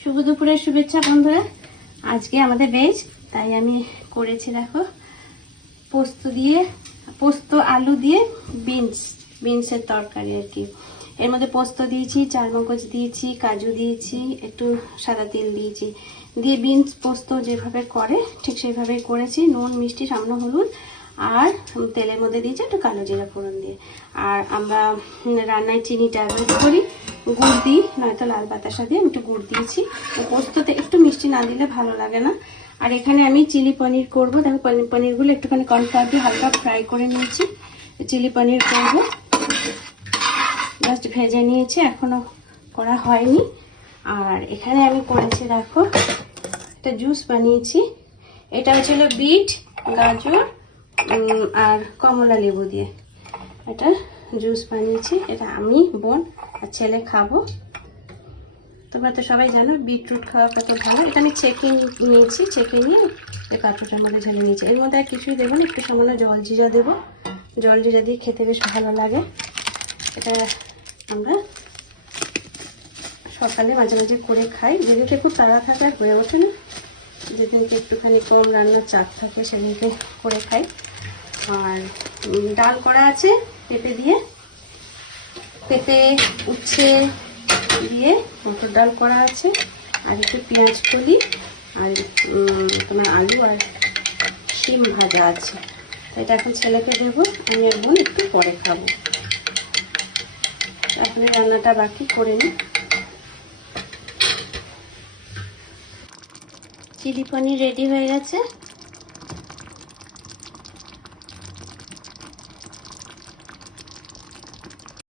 শুভ দুপুরের শুভেচ্ছা বন্ধুরা। আজকে আমাদের ভেজ, তাই আমি করেছি দেখো পোস্ত আলু দিয়ে বিনসের তরকারি আর কি। এর মধ্যে পোস্ত দিয়েছি, চারমগজ দিয়েছি, কাজু দিয়েছি, একটু সাদা তেল দিয়েছি, দিয়ে বিনস পোস্ত যেভাবে করে ঠিক সেইভাবেই করেছি। নুন, মিষ্টি, সামান্য হলুদ আর তেলের মধ্যে দিয়েছি একটু কালো জিরা ফোড়ন দিয়ে। আর আমরা রান্নায় চিনিটা অ্যাভয়েড করি, গুড় দিই, নয়তো লাল বাতাসা দিয়ে। আমি একটু গুড় দিয়েছি। পোস্ততে একটু মিষ্টি না দিলে ভালো লাগে না। আর এখানে আমি চিলি পনির করবো। দেখো পনিরগুলো একটুখানি কর্নফ্লাওয়ার দিয়ে হালকা ফ্রাই করে নিয়েছি। চিলি পনির করবো, জাস্ট ভেজে নিয়েছি, এখনো করা হয়নি। আর এখানে আমি করেছি দেখো একটা জুস বানিয়েছি। এটা হচ্ছিল বিট, গাজর আর কমলা লেবু দিয়ে এটা জুস বানিয়েছি। এটা আমি, বোন আর ছেলে খাবো। তোমরা তো সবাই জানো বিটরুট খাওয়া কত ভালো। এটা আমি ছেঁকে নিয়েছি, ছেঁকে নিয়ে এই পাত্রটার মধ্যে ঢেলে নিয়েছি। এর মধ্যে আর কিছুই দেবো না, একটু সামান্য জলজিরা দেবো। জলজিরা দিয়ে খেতে বেশ ভালো লাগে। এটা আমরা সকালে মাঝে মাঝে করে খাই। যেদিনকে খুব তাড়া থাকে আর হয়ে ওঠে না, যেদিনকে একটুখানি কম রান্নার চাপ থাকে সেদিনকে করে খাই। আর ডাল করা আছে পেঁপে দিয়ে, পেঁপে উচ্ছে দিয়ে মটর ডাল করা আছে। আর একটু পেঁয়াজ কলি আর তোমার আলু আর শিম ভাজা আছে। এটা এখন ছেলেকে দেবো, আমি আর বোন একটু পরে খাবো। এখন রান্নাটা বাকি করে নিই। চিলি পনির রেডি হয়ে গেছে।